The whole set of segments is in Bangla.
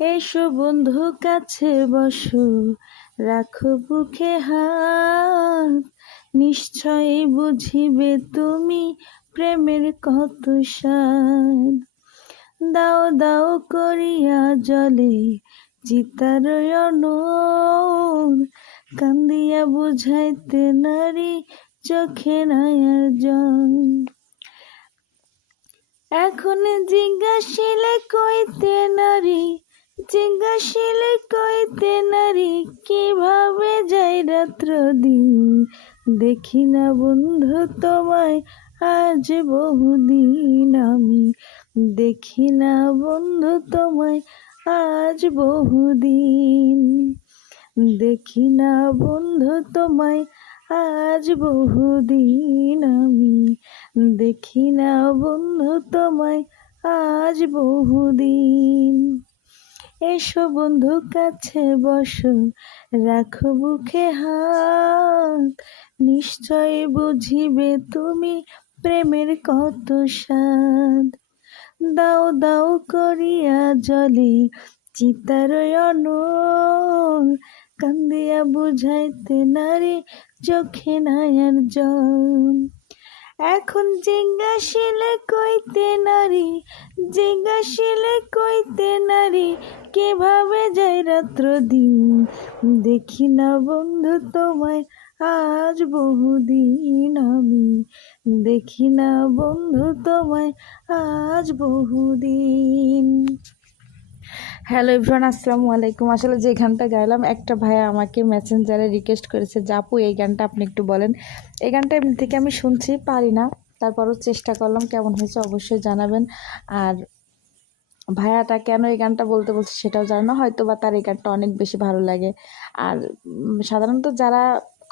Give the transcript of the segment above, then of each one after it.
এসো বন্ধু কাছে বসো, রাখো বুকে হাত, নিশ্চয়ই বুঝিবে তুমি প্রেমের কত স্বাদ। দাও দাও করিয়া জলে চিতার অনর, কান্দিয়া বুঝাইতে নারী চোখে নায়ার জন। এখন জিজ্ঞাসিলে কইতে নারী, জিজ্ঞাসিলে কইতে নারী, কিভাবে যাই রাত্র দিন। দেখি না বন্ধু তোমায় আজ বহুদিন আমি, দেখি না বন্ধু তোমায় আজ বহুদিন, দেখি না বন্ধু তোমায় আজ বহুদিন আমি, দেখি না বন্ধু তোমায় আজ বহুদিন। এসো বন্ধু কাছে বসো, রাখো বুকে হাত, নিশ্চয় বুঝিবে তুমি প্রেমের কত স্বাদ। দাও দাও করিয়া জলে চিতার অনর, কান্দিয়া বুঝাইতে নারী চোখে নায়ার জল। এখন জিজ্ঞাসিলে কইতে নারী, জিজ্ঞাসিলে কইতে নারী, কিভাবে যাই রাত্র দিন। দেখি না বন্ধু তোমায় আজ বহুদিন আমি, দেখি না বন্ধু তোমায় আজ বহুদিন। হ্যালো এভরিওয়ান, আসসালামু আলাইকুম। আসলে যে গানটা গাইলাম, একটা ভাইয়া আমাকে মেসেঞ্জারে রিকোয়েস্ট করেছে যে আপু এই গানটা আপনি একটু বলেন। এই গানটা এমনি থেকে আমি শুনছি, পারি না, তারপরও চেষ্টা করলাম, কেমন হয়েছে অবশ্যই জানাবেন। আর ভাইয়াটা কেন এই গানটা বলতে বলছে সেটাও জানো না, হয়তো বা তার এই গানটা অনেক বেশি ভালো লাগে। আর সাধারণত যারা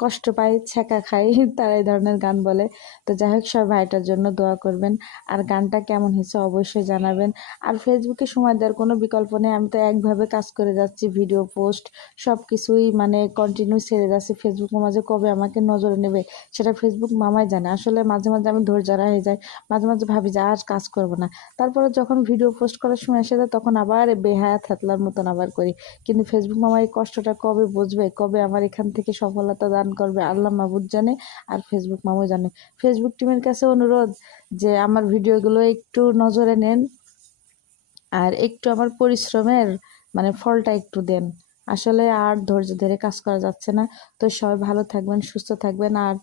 কষ্ট পায়, ছ্যাঁকা খায়, তারা এই ধরনের গান বলে। তো যাই হোক, সব ভাইটার জন্য দোয়া করবেন। আর গানটা কেমন হয়েছে অবশ্যই জানাবেন। আর ফেসবুকে সময় দেওয়ার কোনো বিকল্প নেই, আমি তো একভাবে কাজ করে যাচ্ছি, ভিডিও পোস্ট সব কিছুই মানে কন্টিনিউ ছেড়ে যাচ্ছি। ফেসবুক মাঝে কবে আমাকে নজরে নেবে সেটা ফেসবুক মামাই জানে। আসলে মাঝে মাঝে আমি ধৈর্যহারা হয়ে যাই, মাঝে মাঝে ভাবি যে আর কাজ করবো না। তারপরে যখন ভিডিও পোস্ট করার সময় এসে যায়, তখন আবার বেহায়া থাতলার মতন আবার করি। কিন্তু ফেসবুক মামার এই কষ্টটা কবে বুঝবে, কবে আমার এখান থেকে সফলতা দান করবে, আল্লাহ মাহবুদ জানে, আর ফেসবুক মামাও জানে। ফেসবুক টিমের কাছে অনুরোধ যে আমার ভিডিওগুলো একটু নজরে নেন, আর একটু আমার পরিশ্রমের মানে ফলটা একটু দেন। আসলে আর ধৈর্য ধরে কাজ করা যাচ্ছে না। তো সবাই ভালো থাকবেন, সুস্থ থাকবেন। আর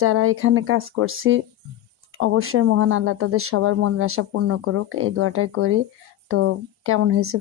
যারা এখানে কাজ করছি, অবশ্যই মহান আল্লাহ তাদের সবার মনের আশা পূর্ণ করুক, এই দোয়াটাই করি। তো কেমন হয়েছে